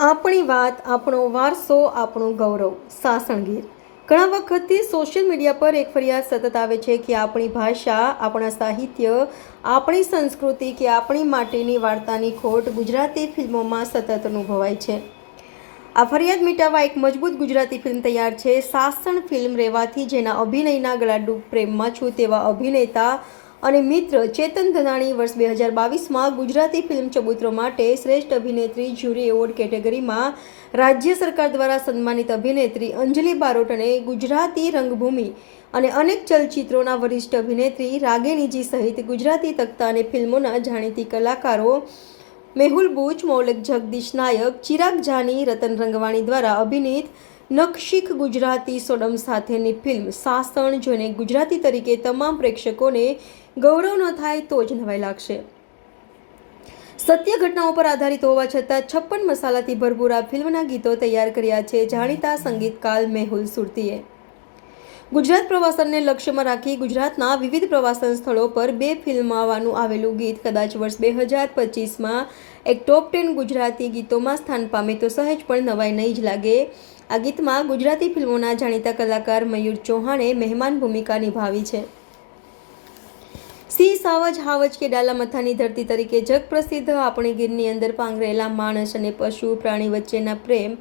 આપણી વાત, આપણો વારસો, આપણું ગૌરવ. સાસણગીર. ઘણા વખતથી સોશિયલ મીડિયા પર એક ફરિયાદ સતત આવે છે કે આપણી ભાષા, આપણા સાહિત્ય, આપણી સંસ્કૃતિ કે આપણી માટેની વાર્તાની ખોટ ગુજરાતી ફિલ્મોમાં સતત અનુભવાય છે. આ ફરિયાદ મિટાવવા એક મજબૂત ગુજરાતી ફિલ્મ તૈયાર છે. સાસણ ફિલ્મ રેવાથી જેના અભિનયના ગળાડૂબ પ્રેમમાં છું તેવા અભિનેતા અને મિત્ર ચેતન ધનાણી વર્ષ બે હજાર બાવીસમાં ગુજરાતી ફિલ્મ ચબૂતરો માટે શ્રેષ્ઠ અભિનેત્રી જ્યુરી એવોર્ડ કેટેગરીમાં રાજ્ય સરકાર દ્વારા સન્માનિત અભિનેત્રી અંજલિ બારોટને ગુજરાતી રંગભૂમિ અને અનેક ચલચિત્રોના વરિષ્ઠ અભિનેત્રી રાગેણીજી સહિત ગુજરાતી તખ્તા અને ફિલ્મોના જાણીતી કલાકારો મેહુલ બુચ મૌલિક જગદીશ નાયક, ચિરાગ જાની, રતન રંગવાણી દ્વારા અભિનીત નખશીખ ગુજરાતી સોડમ સાથેની ફિલ્મ સાસણ જોઈને ગુજરાતી તરીકે તમામ પ્રેક્ષકોને ગૌરવ ન થાય તો જ નવાઈ લાગશે. સત્ય ઘટનાઓ પર આધારિત હોવા છતાં છપ્પન મસાલાથી ભરપૂર આ ફિલ્મના ગીતો તૈયાર કર્યા છે જાણીતા સંગીતકાર મેહુલ સુરતીએ. ગુજરાત પ્રવાસનને લક્ષ્યમાં રાખી ગુજરાતના વિવિધ પ્રવાસન સ્થળો પર બે ફિલ્માવાનું આવેલું ગીત કદાચ વર્ષ બે હજાર પચીસમાં એક ટોપ ટેન ગુજરાતી ગીતોમાં સ્થાન પામે તો સહેજ પણ નવાઈ નહીં જ લાગે. આ ગીતમાં ગુજરાતી ફિલ્મોના જાણીતા કલાકાર મયુર ચૌહાણે મહેમાન ભૂમિકા નિભાવી છે. સિંહ સાવજ હાવજ કે ડાલા મથાની ધરતી તરીકે જગપ્રસિદ્ધ આપણી ગીરની અંદર પાંગરેલા માણસ અને પશુ પ્રાણી વચ્ચેના પ્રેમ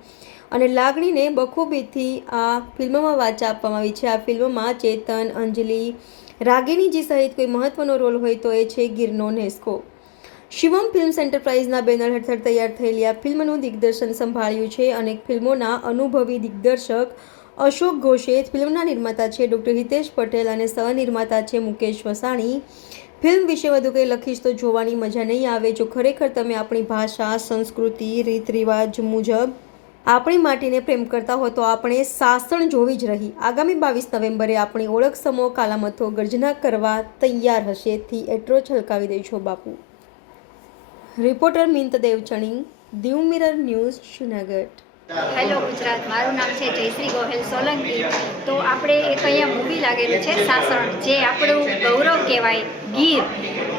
અને લાગણીને બખૂબીથી આ ફિલ્મમાં વાચા આપવામાં આવી છે. આ ફિલ્મમાં ચેતન, અંજલિ રાગિણીજી સહિત કોઈ મહત્વનો રોલ હોય તો એ છે ગીરનો નેસ્કો. શિવમ ફિલ્મ્સ એન્ટરપ્રાઇઝના બેનર હેઠળ તૈયાર થયેલી આ ફિલ્મનું દિગ્દર્શન સંભાળ્યું છે અને ફિલ્મોના અનુભવી દિગ્દર્શક અશોક ઘોષે ફિલ્મના નિર્માતા છે, ડૉક્ટર હિતેશ પટેલ અને સહનિર્માતા છે મુકેશ વસાણી. ફિલ્મ વિશે વધુ કંઈ લખીશ તો જોવાની મજા નહીં આવે. જો ખરેખર તમે આપણી ભાષા, સંસ્કૃતિ રીત રિવાજ મુજબ આપણી માટીને પ્રેમ કરતા હો તો આપણે સાસણ જોવી જ રહી. આગામી બાવીસ નવેમ્બરે આપણી ઓળખ સમો કાલામથો ગર્જના કરવા તૈયાર હશે. થી એટ્રો છલકાવી દઈશો બાપુ. રિપોર્ટર મિંત દેવચણી, Diu mirror news Junagadh hello Gujarat, મારું નામ છે જયશ્રી ગોહેલ સોલંકી. તો આપણે એક અહીંયા મૂવી લાગેલું છે, સાસણ, જે આપણું ગૌરવ કહેવાય, ગીર.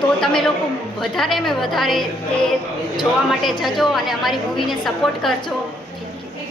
તો તમે લોકો વધારે મેં વધારે તે જોવા માટે જજો અને અમારી મૂવીને સપોર્ટ કરજો.